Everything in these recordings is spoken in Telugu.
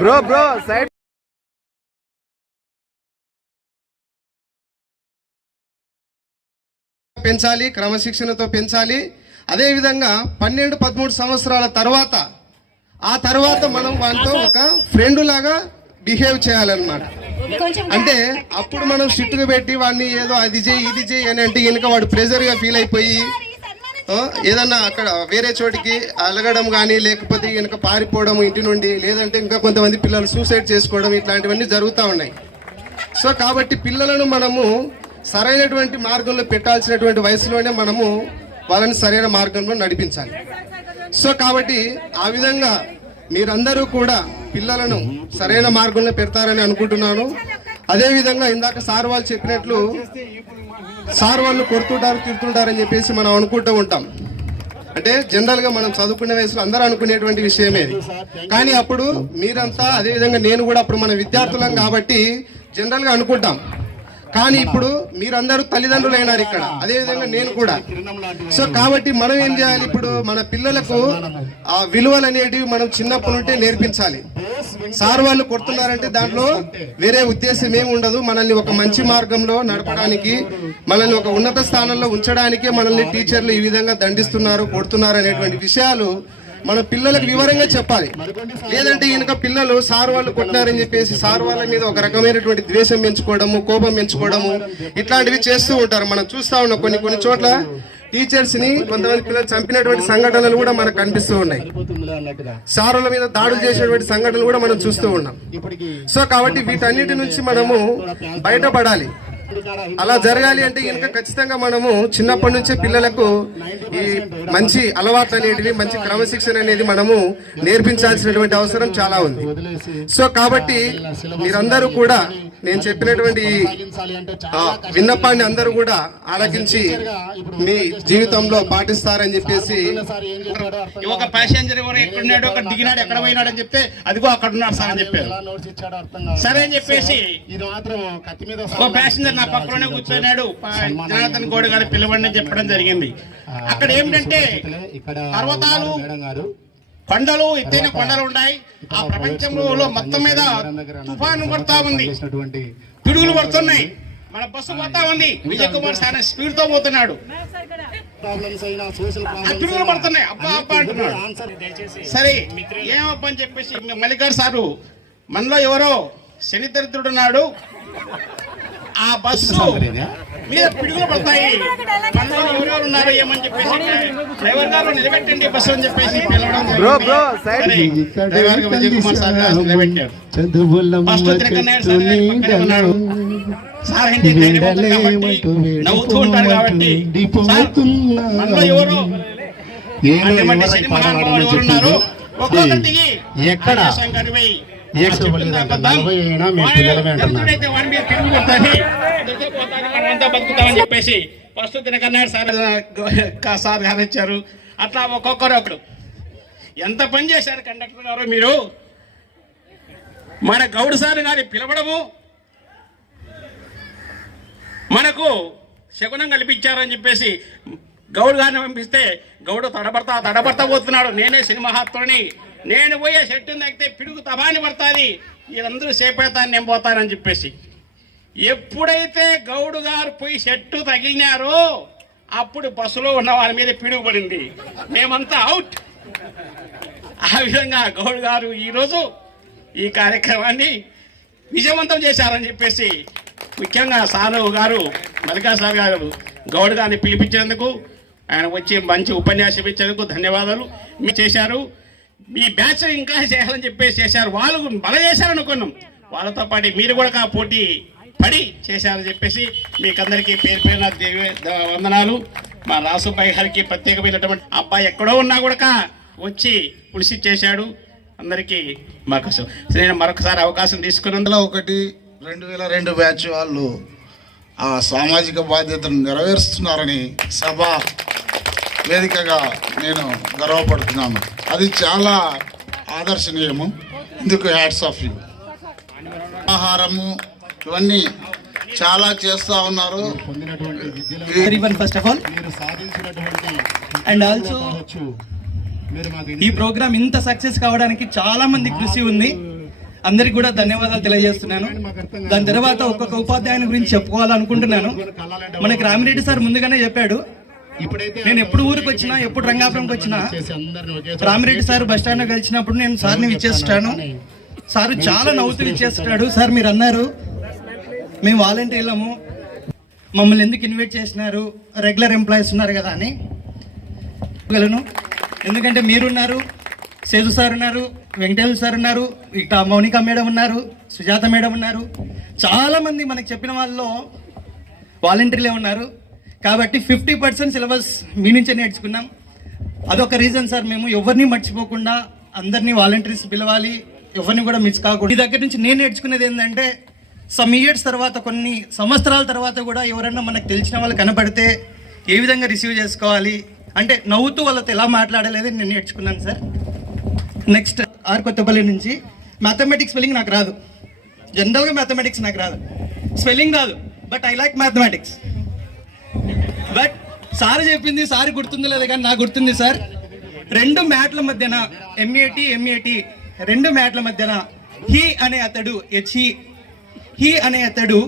బ్రో బ్రో సైడ్ పెంచాలి క్రమశిక్షణతో పెంచాలి. అదేవిధంగా పన్నెండు పదమూడు సంవత్సరాల తర్వాత ఆ తర్వాత మనం వాళ్ళతో ఒక ఫ్రెండ్ లాగా బిహేవ్ చేయాలన్నమాట. అంటే అప్పుడు మనం స్ట్రిక్ట్గా పెట్టి వాడిని ఏదో అది చేయి ఇది చేయి అని అంటే వెనుక వాడు ప్రెజర్గా ఫీల్ అయిపోయి ఏదన్నా అక్కడ వేరే చోటికి అలగడం కానీ లేకపోతే వెనుక పారిపోవడం ఇంటి నుండి లేదంటే ఇంకా కొంతమంది పిల్లలు సూసైడ్ చేసుకోవడం ఇట్లాంటివన్నీ జరుగుతూ ఉన్నాయి. సో కాబట్టి పిల్లలను మనము సరైనటువంటి మార్గంలో పెట్టాల్సినటువంటి వయసులోనే మనము వాళ్ళని సరైన మార్గంలో నడిపించాలి. సో కాబట్టి ఆ విధంగా మీరందరూ కూడా పిల్లలను సరైన మార్గంలో పెడతారని అనుకుంటున్నాను. అదేవిధంగా ఇందాక సార్ వాళ్ళు చెప్పినట్లు సార్ వాళ్ళు కొడుతుంటారు తిడుతుంటారు అని చెప్పేసి మనం అనుకుంటూ ఉంటాం. అంటే జనరల్గా మనం చదువుకునే వయసులో అందరూ అనుకునేటువంటి విషయమే ఇది. కానీ అప్పుడు మీరంతా అదే విధంగా నేను కూడా అప్పుడు మన విద్యార్థులం కాబట్టి జనరల్గా అనుకుంటాం. కానీ ఇప్పుడు మీరందరూ తల్లిదండ్రులు అయినారు ఇక్కడ. అదే విధంగా నేను కూడా. సో కాబట్టి మనం ఏం చేయాలి ఇప్పుడు మన పిల్లలకు ఆ విలువలు అనేటివి మనం చిన్నప్పటి నుండి నేర్పించాలి. సార్ వాళ్ళు కొడుతున్నారంటే దాంట్లో వేరే ఉద్దేశం ఏమి ఉండదు. మనల్ని ఒక మంచి మార్గంలో నడపడానికి మనల్ని ఒక ఉన్నత స్థానంలో ఉంచడానికే మనల్ని టీచర్లు ఈ విధంగా దండిస్తున్నారు కొడుతున్నారు అనేటువంటి విషయాలు మన పిల్లలకు వివరంగా చెప్పాలి. లేదంటే ఈయనక పిల్లలు సార్ వాళ్ళు కొట్టినారని చెప్పేసి సార్ వాళ్ళ మీద ఒక రకమైనటువంటి ద్వేషం పెంచుకోవడము కోపం పెంచుకోవడము ఇట్లాంటివి చేస్తూ ఉంటారు. మనం చూస్తా ఉన్నాం కొన్ని కొన్ని చోట్ల టీచర్స్ని కొంతమంది పిల్లలు చంపినటువంటి సంఘటనలు కూడా మనకు కనిపిస్తూ ఉన్నాయి. సారుల మీద దాడులు చేసేటువంటి సంఘటనలు కూడా మనం చూస్తూ ఉన్నాం. సో కాబట్టి వీటన్నిటి నుంచి మనము బయటపడాలి. అలా జరగాలి అంటే కనుక ఖచ్చితంగా మనము చిన్నప్పటి నుంచే పిల్లలకు ఈ మంచి అలవాట్లు అనేటివి మంచి క్రమశిక్షణ అనేది మనము నేర్పించాల్సినటువంటి అవసరం చాలా ఉంది. సో కాబట్టి మీరందరూ కూడా నేను చెప్పినటువంటి విన్నపాన్ని అందరూ కూడా ఆలకించి మీ జీవితంలో పాటిస్తారని చెప్పేసి ఒక ప్యాసింజర్ ఎవరు ఎక్కడున్నాడు అక్కడ దిగినాడు ఎక్కడ పోయినాడు అని చెప్తే అదిగో అక్కడ ఉన్నాడు సార్ అని చెప్పారు. సరే అని చెప్పేసి ఇది మాత్రం కత్తి మీద ఒక ప్యాసింజర్ నా పక్కలోనే కూర్చున్నాడు. జనార్దన్ గౌడ్ గారు పిలవండి చెప్పడం జరిగింది. అక్కడ ఏమిటంటే పర్వతాలు కొండలు ఎత్తైన కొండలు ఉన్నాయి. ఆ ప్రపంచంలో మొత్తం మీద తుఫాను పడతా ఉంది. పిడుగులు పడుతున్నాయి మన బస్సు పోతా ఉంది. విజయ్ కుమార్ చాలా స్పీడ్తో పోతున్నాడు. ప్రాబ్లమ్స్ అయినా సోషల్ ఆ పిడుగులు పడుతున్నాయి. అబ్బా అబ్బా అంటున్నాడు. సరే ఏమబ్బా అని చెప్పేసి మల్లికార్ సారు మనలో ఎవరో శని దరిద్రుడు ఉన్నాడు. ఆ బస్సు మీద పిడుగులు పడతాయి. మనలో ఎవరెవరు ఉన్నారు ఏమని చెప్పేసి డ్రైవర్ గారు నిలబెట్టండి బస్సు అని చెప్పేసి పిలవడం బ్రో జరిగింది. బ్రో సైడ్ సరే, డ్రైవర్ గారు విజయ్ కుమార్ సార్ గారు నిలబెట్టారు. ఫస్ట్ తిరగన్నాడు సార్ గారు పక్కనే ఉన్నాడు. సార్ ఏంటి ధైర్యం ఉంటుంది కాబట్టి నవ్వుతూ ఉంటాడు కాబట్టి సార్ మనలో ఎవరు? అంటే మన శని మహానుభావులు ఎవరు ఉన్నారు ఒక్కొక్కరు దిగి ఎక్కడ? బతుకుతామని చెప్పేసి ఫస్ట్ తినకన్నాడు సార్ సార్ గారు ఇచ్చారు అట్లా ఒక్కొక్కరు ఒకడు ఎంత పని చేశారు కండక్టర్ గారు మీరు? మన గౌడ్ సార్ గారి పిలవడము. మనకు శకునం కల్పించారని చెప్పేసి గౌడ్ గారిని పంపిస్తే గౌడు తడబడతా తడబడతా పోతున్నాడు. నేనే సినిమాహాత్తుని నేను పోయే చెట్టు తగ్గితే పిడుగు తబాని పడుతుంది. వీళ్ళందరూ సేపెడతాను నేను పోతానని చెప్పేసి. ఎప్పుడైతే గౌడు గారు పోయి చెట్టు తగిలినారో అప్పుడు బస్సులో ఉన్న వాళ్ళ మీద పిడుగు పడింది. మేమంతా అవుట్. ఆ విధంగా గౌడ్ గారు ఈరోజు ఈ కార్యక్రమాన్ని విజయవంతం చేశారని చెప్పేసి ముఖ్యంగా సారు గారు మల్లికా సార్ గారు గౌడ్ గారిని పిలిపించేందుకు ఆయన వచ్చి మంచి ఉపన్యాసం ఇచ్చేందుకు ధన్యవాదాలు. మీరు చేశారు. మీ బ్యాచ్ ఇంకా చేయాలని చెప్పేసి చేశారు. వాళ్ళు బల చేశారనుకున్నాం. వాళ్ళతో పాటు మీరు కూడా పోటీ పడి చేశారని చెప్పేసి మీకు అందరికీ పేరు పేరున దేవి వందనాలు. మా రాసుబాయి గారికి ప్రత్యేకమైనటువంటి అబ్బాయి ఎక్కడో ఉన్నా కూడా వచ్చి కృషి చేశాడు. అందరికీ మాకు నేను మరొకసారి అవకాశం తీసుకున్నందులో ఒకటి రెండు వేల రెండు బ్యాచ్ వాళ్ళు ఆ సామాజిక బాధ్యతను నెరవేరుస్తున్నారని సభ వేదికగా నేను గర్వపడుతున్నాను. అది చాలా ఆదర్శనీయము. ఇందుకు హ్యాట్స్ ఆఫ్ యూ. ఆహారము ఇవన్నీ చాలా చేస్తూ ఉన్నారు. and also కావచ్చు. మీరు మాకు ఈ ప్రోగ్రామ్ ఇంత సక్సెస్ కావడానికి చాలా మంది కృషి ఉంది. అందరికి కూడా ధన్యవాదాలు తెలియజేస్తున్నాను. దాని తర్వాత ఒక్కొక్క ఉపాధ్యాయుని గురించి చెప్పుకోవాలనుకుంటున్నాను. మనకి రామిరెడ్డి సార్ ముందుగానే చెప్పాడు. నేను ఎప్పుడు ఊరికి వచ్చినా ఎప్పుడు రంగాపురంకి వచ్చినా రామిరెడ్డి సార్ బస్ స్టాండ్ కలిసినప్పుడు నేను సార్ని ఇచ్చేస్తాను సార్ చాలా నవ్వుతూ ఇచ్చేస్తాడు సార్ మీరు అన్నారు మేము వాలంటీర్లము. మమ్మల్ని ఎందుకు ఇన్వైట్ చేసినారు? రెగ్యులర్ ఎంప్లాయీస్ ఉన్నారు కదా అని. గలను. ఎందుకంటే మీరున్నారు సేదు సార్ ఉన్నారు వెంకటేశ్వర సార్ ఉన్నారు ఇక మౌనిక మేడం ఉన్నారు సుజాత మేడం ఉన్నారు. చాలా మంది మనకి చెప్పిన వాళ్ళలో వాలంటీర్లే ఉన్నారు. కాబట్టి ఫిఫ్టీ పర్సెంట్ సిలబస్ మీ నుంచే నేర్చుకున్నాం. అదొక రీజన్ సార్ మేము ఎవరిని మర్చిపోకుండా అందరినీ వాలంటీర్స్ పిలవాలి ఎవరిని కూడా మిస్ కాకుండా ఈ దగ్గర నుంచి నేను నేర్చుకునేది ఏంటంటే సమ్ ఇయర్స్ తర్వాత కొన్ని సంవత్సరాల తర్వాత కూడా ఎవరైనా మనకు తెలిసిన వాళ్ళు కనపడితే ఏ విధంగా రిసీవ్ చేసుకోవాలి అంటే నవ్వుతూ వాళ్ళతో ఎలా మాట్లాడలేదని నేను నేర్చుకున్నాను సార్. నెక్స్ట్ ఆర్ కొత్తపల్లి నుంచి మ్యాథమెటిక్స్ స్పెల్లింగ్ నాకు రాదు. జనరల్గా మ్యాథమెటిక్స్ నాకు రాదు. స్పెల్లింగ్ రాదు but I like mathematics sir చెప్పింది సార్ గుర్తుంది లేదు కానీ నాకు గుర్తుంది సార్. రెండు మ్యాట్ల మధ్యన ఎంఏటి ఎంఏటి రెండు మ్యాట్ల మధ్యన హీ అనే అతడు హెచ్ఈ హీ అనే అతడు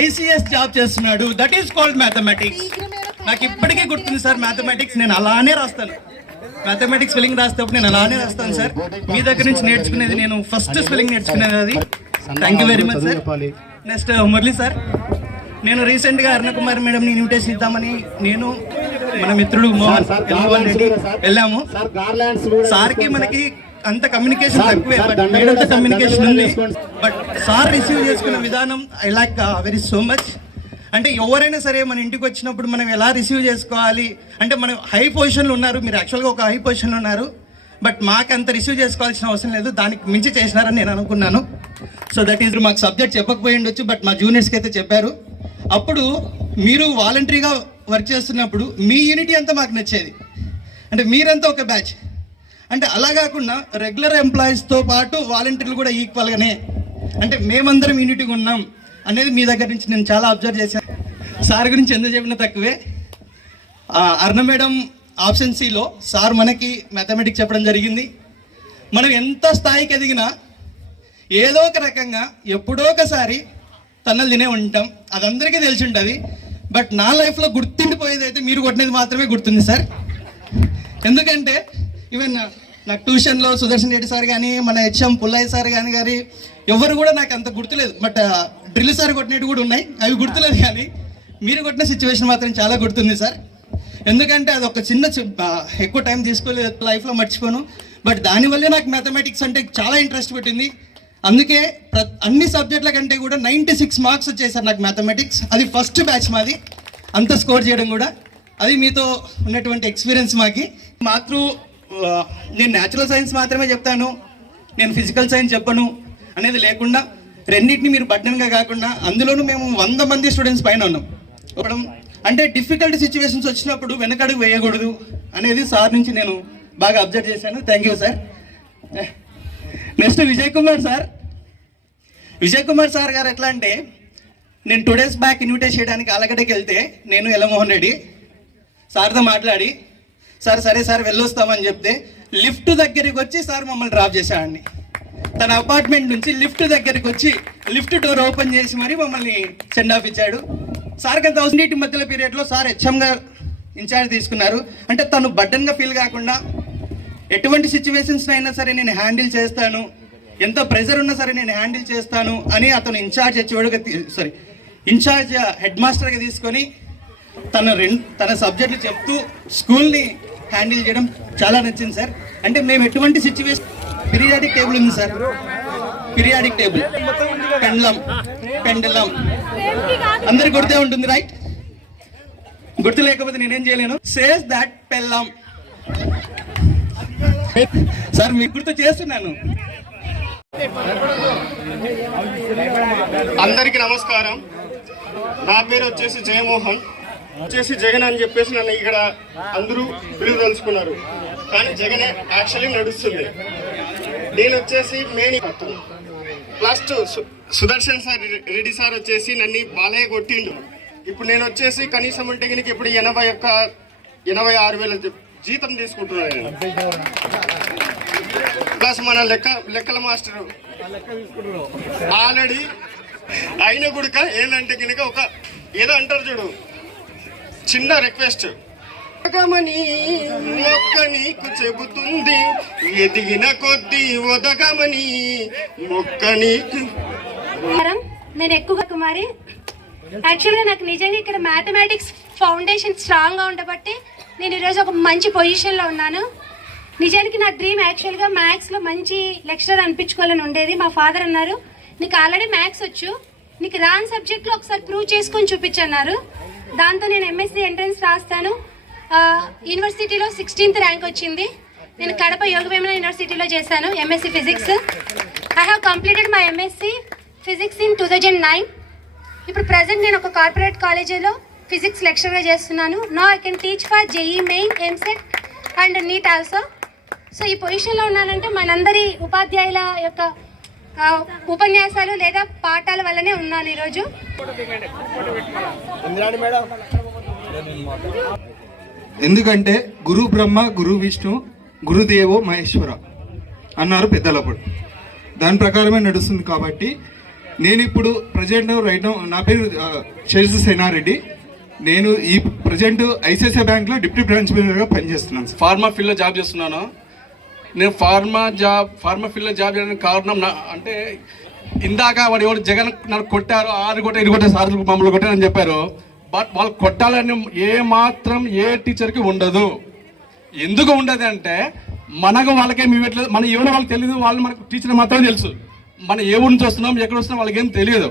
ఐసిఎస్ జాబ్ చేస్తున్నాడు. దట్ ఈస్ కాల్డ్ మ్యాథమెటిక్స్ నాకు ఇప్పటికీ గుర్తుంది సార్ మ్యాథమెటిక్స్ నేను అలానే రాస్తాను. మ్యాథమెటిక్స్ స్పెల్లింగ్ రాసేటప్పుడు నేను అలానే రాస్తాను సార్. మీ దగ్గర నుంచి నేర్చుకునేది నేను ఫస్ట్ స్పెల్లింగ్ నేర్చుకునేది అది. Thank you very much sir next Murali sir నేను రీసెంట్గా అరుణకుమార్ మేడం ఇన్విటేషన్ ఇద్దామని నేను మన మిత్రుడు మోహన్ ఎల్లువల్ రెడ్డి వెళ్ళాము. మనకి అంత కమ్యూనికేషన్ తక్కువే బట్ మేడంతో కమ్యూనికేషన్ ఉంది. బట్ సార్ రిసీవ్ చేసుకున్న విధానం I like very so much అంటే ఎవరైనా సరే మన ఇంటికి వచ్చినప్పుడు మనం ఎలా రిసీవ్ చేసుకోవాలి? అంటే మనం హై పొజిషన్లో ఉన్నారు మీరు యాక్చువల్గా ఒక హై పొజిషన్లో ఉన్నారు బట్ మాకు అంత రిసీవ్ చేసుకోవాల్సిన అవసరం లేదు దానికి మించి చేసినారని నేను అనుకున్నాను. సో దట్ ఈస్ మాకు సబ్జెక్ట్ చెప్పకపోయి ఉండొచ్చు బట్ మా జూనియర్స్కి అయితే చెప్పారు. అప్పుడు మీరు వాలంటరీగా వర్క్ చేస్తున్నప్పుడు మీ యూనిటీ అంతా మాకు నచ్చేది. అంటే మీరంతా ఒక బ్యాచ్. అంటే అలా కాకుండా రెగ్యులర్ ఎంప్లాయీస్తో పాటు వాలంటీర్లు కూడా ఈక్వల్గానే. అంటే మేమందరం యూనిటీగా ఉన్నాం అనేది మీ దగ్గర నుంచి నేను చాలా అబ్జర్వ్ చేశాను సార్ గురించి ఎంత చెప్పినా తక్కువే. అర్ణ మేడం ఆప్షన్సీలో సార్ మనకి మ్యాథమెటిక్స్ చెప్పడం జరిగింది. మనం ఎంత స్థాయికి ఎదిగినా ఏదో ఒక రకంగా ఎప్పుడో ఒకసారి తన్నులు తినే ఉంటాం. అది అందరికీ తెలిసి ఉంటుంది బట్ నా లైఫ్లో గుర్తుండిపోయేది అయితే మీరు కొట్టినది మాత్రమే గుర్తుంది సార్. ఎందుకంటే ఈవెన్ నాకు ట్యూషన్లో సుదర్శన్ రెడ్డి సార్ కానీ మన హెచ్ఎం పుల్లయ్య సార్ కానీ గారి ఎవరు కూడా నాకు అంత గుర్తులేదు. బట్ డ్రిల్ సార్ కొట్టినట్టు కూడా ఉన్నాయి. అవి గుర్తులేదు కానీ మీరు కొట్టిన సిచ్యువేషన్ మాత్రం చాలా గుర్తుంది సార్. ఎందుకంటే అది ఒక చిన్న ఎక్కువ టైం తీసుకోలేదు. లైఫ్లో మర్చిపోను. బట్ దానివల్లే నాకు మ్యాథమెటిక్స్ అంటే చాలా ఇంట్రెస్ట్ పెట్టింది. అందుకే ప్ర అన్ని సబ్జెక్టుల కంటే కూడా నైంటీ సిక్స్ మార్క్స్ వచ్చేసారు నాకు మ్యాథమెటిక్స్ అది ఫస్ట్ బ్యాచ్ మాది. అంత స్కోర్ చేయడం కూడా. అది మీతో ఉన్నటువంటి ఎక్స్పీరియన్స్ మాకి. మాతృ నేను న్యాచురల్ సైన్స్ మాత్రమే చెప్తాను. నేను ఫిజికల్ సైన్స్ చెప్పను అనేది లేకుండా రెండింటిని మీరు బట్టన్గా కాకుండా అందులోనూ మేము వంద మంది స్టూడెంట్స్ పైన ఉన్నాం. ఇవ్వడం అంటే డిఫికల్ట్ సిచ్యువేషన్స్ వచ్చినప్పుడు వెనకడుగు వేయకూడదు అనేది సార్ నుంచి నేను బాగా అబ్జర్వ్ చేశాను. Thank you sir next Vijay Kumar sir. Vijay Kumar sir గారు ఎట్లా అంటే నేను టూ డేస్ బ్యాక్ ఇన్విటేట్ చేయడానికి అలగడకి వెళ్తే నేను ఎలమోహన్ రెడ్డి సార్తో మాట్లాడి సార్ సరే సార్ వెళ్ళొస్తామని చెప్తే లిఫ్ట్ దగ్గరికి వచ్చి సార్ మమ్మల్ని డ్రాప్ చేశాడండి. తన అపార్ట్మెంట్ నుంచి లిఫ్ట్ దగ్గరికి వచ్చి లిఫ్ట్ డోర్ ఓపెన్ చేసి మరి మమ్మల్ని సెండ్ ఆఫ్ ఇచ్చాడు. సార్కి అంత అవసరం మధ్యలో పీరియడ్లో సార్ హెచ్ఎంగా ఇన్ఛార్జ్ తీసుకున్నారు. అంటే తను బడ్డన్గా ఫీల్ కాకుండా ఎటువంటి సిచ్యువేషన్స్ అయినా సరే నేను హ్యాండిల్ చేస్తాను. ఎంత ప్రెజర్ ఉన్నా సరే నేను హ్యాండిల్ చేస్తాను అని అతను ఇన్ఛార్జ్ హెచ్ఓడిగా సారీ ఇన్ఛార్జ్ హెడ్ మాస్టర్గా తీసుకొని తన రెండు తన సబ్జెక్టులు చెప్తూ స్కూల్ని హ్యాండిల్ చేయడం చాలా నచ్చింది సార్. అంటే మేము ఎటువంటి సిచ్యువేషన్ పిరియాడిక్ టేబుల్ ఉంది సార్. పిరియాడిక్ టేబుల్ పెండ్లం పెండలం అందరికి గుర్తే ఉంటుంది రైట్ గుర్తు లేకపోతే నేనేం చేయలేను. సేస్ దాట్ పెళ్ళం సార్ మీకు గుర్తు చేస్తున్నాను. అందరికీ నమస్కారం. నా పేరు వచ్చేసి జయమోహన్. వచ్చేసి జగన్ అని చెప్పేసి నన్ను ఇక్కడ అందరూ పిలువదలుచుకున్నారు. కానీ జగనే యాక్చువల్లీ నడుస్తుంది. నేను వచ్చేసి మెయిన్ ప్లస్ టూ సు- సుదర్శన్ సార్ రెడ్డి సార్ వచ్చేసి నన్ను బాలయ్య కొట్టిండు. ఇప్పుడు నేను వచ్చేసి కనీసం అంటే కనుక ఇప్పుడు ఎనభై ఒక్క ఎనభై ఆరు వేల జీతం తీసుకుంటున్నాను నేను ప్లస్ మన లెక్క లెక్కల మాస్టర్. ఆల్రెడీ అయిన గుడిక ఏంటంటే కనుక ఒక ఏదో అంటారు చూడు. చిన్న రిక్వెస్ట్ ఒదగమని మొక్క నీకు చెబుతుంది. ఎదిగిన కొద్దీ ఒదగమని మొక్క నీకు. నేను ఎక్కువగా కుమారి. యాక్చువల్గా నాకు నిజంగా ఇక్కడ మ్యాథమెటిక్స్ ఫౌండేషన్ స్ట్రాంగ్గా ఉండబట్టి నేను ఈరోజు ఒక మంచి పొజిషన్లో ఉన్నాను. నిజానికి నా డ్రీమ్ యాక్చువల్గా మ్యాథ్స్లో మంచి లెక్చరర్ అనిపించుకోవాలని ఉండేది. మా ఫాదర్ అన్నారు నీకు ఆల్రెడీ మ్యాథ్స్ వచ్చు. నీకు రాని సబ్జెక్ట్లో ఒకసారి ప్రూవ్ చేసుకొని చూపించన్నారు. దాంతో నేను ఎంఎస్సీ ఎంట్రన్స్ రాస్తాను. యూనివర్సిటీలో సిక్స్టీన్త్ ర్యాంక్ వచ్చింది. నేను కడప యోగవేమన యూనివర్సిటీలో చేశాను MSc physics I have completed my MSc physics in two thousand nine ఇప్పుడు ప్రజెంట్ నేను ఒక కార్పొరేట్ కాలేజీలో ఫిజిక్స్ లెక్చర్గా చేస్తున్నాను. No I can teach for JEE main EAMCET and NEET also so ఈ పొజిషన్లో ఉన్నానంటే మనందరి ఉపాధ్యాయుల యొక్క ఉపన్యాసాలు లేదా పాఠాల వల్లనే ఉన్నాను ఈరోజు. ఎందుకంటే గురు బ్రహ్మ గురు విష్ణు గురుదేవో మహేశ్వర అన్నారు పెద్దలప్పుడు. దాని ప్రకారమే నడుస్తుంది కాబట్టి నేను ఇప్పుడు ప్రజెంట్ రైట్ నా పేరు శేష సేనారెడ్డి. నేను ఈ ప్రజెంట్ ఐసిఐసిఐ బ్యాంక్లో డిప్యూటీ బ్రాంచ్ మేనేజర్గా పనిచేస్తున్నాను సార్. ఫార్మా ఫీల్డ్లో జాబ్ చేస్తున్నాను. నేను ఫార్మా జాబ్ ఫార్మా ఫీల్డ్లో జాబ్ చేయడానికి కారణం నా అంటే ఇందాక వాడు ఎవరు జగన్ నన్ను కొట్టారు ఆరు కొట్ట ఇది కొట్టే సార్లు మమ్మల్ని కొట్టారని చెప్పారు. బట్ వాళ్ళు కొట్టాలని ఏ మాత్రం ఏ టీచర్కి ఉండదు. ఎందుకు ఉండదు అంటే మనకు వాళ్ళకేం ఇవ్వట్లేదు మన ఏమైనా వాళ్ళకి తెలియదు వాళ్ళు మనకు టీచర్ మాత్రమే తెలుసు. మనం ఏ ఊరి నుంచి వస్తున్నాం ఎక్కడ వస్తున్నాం వాళ్ళకి ఏం తెలియదు.